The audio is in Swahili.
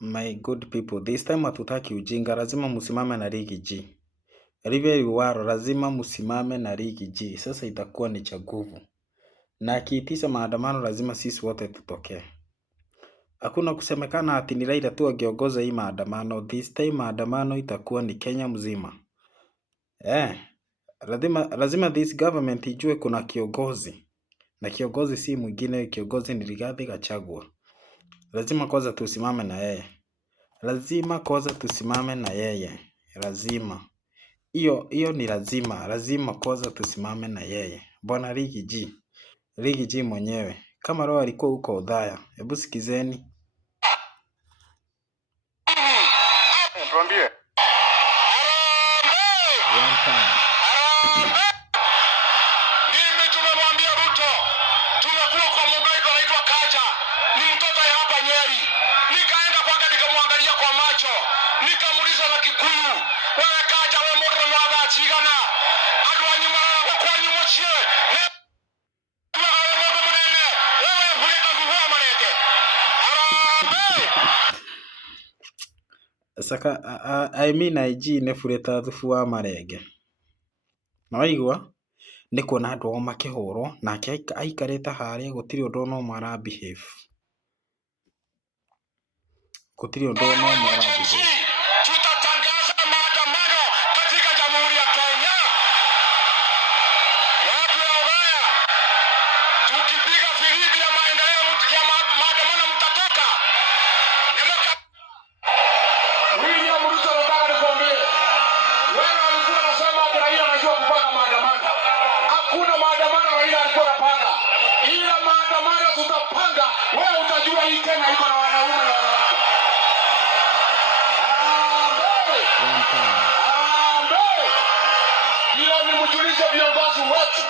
My good people, this time hatutaki ujinga, lazima msimame na Riggy G. Rive Liwaro, lazima msimame na Riggy G. Sasa itakuwa ni cha nguvu. Na akiitisha maandamano lazima sisi wote tutokee. Hakuna kusemekana ati ni Raila tu angeongoza hii maandamano. This time maandamano itakuwa ni Kenya mzima. Lazima this government ijue kuna kiongozi. Na kiongozi si mwingine, kiongozi ni Rigathi Gachagua. Lazima kwanza tusimame na yeye. Lazima. Hiyo ni lazima. Lazima kwanza tusimame na yeye. Bwana Riggy G. Riggy G mwenyewe. Kama roho alikuwa huko Othaya. Hebu sikizeni. Tuambie. Mimi tumemwambia Ruto. Tumekuwa kwa Mugai anaitwa Kaja. Ni mtoto ya hapa Nyeri. Nikaenda kwake nikamwangalia kwa macho. Nikamuuliza na Kikuyu. Wewe Kaja wewe mwana mwaga chigana. Adu anyuma kwa nyuma chie. Saka IG nefureta thufu wa marenge. Na waigua ni kuona andu o makihurwo nake aikarite haria gutiri undu no mara behave. Tutatangaza maandamano katika Jamhuri ya Kenya. Watu wa Othaya, tukipiga filimbi ya maendeleo ya maandamano mtatoka. William Ruto nataka nikwambie. Wewe ulikuwa unasema Raila anajua kupanga maandamano. Hakuna maandamano Raila alikuwa anapanga. Ila maandamano tutapanga, wewe utajua hii Kenya iko na wanaume na wanawake. Hilo ni mjulisho viongozi wote.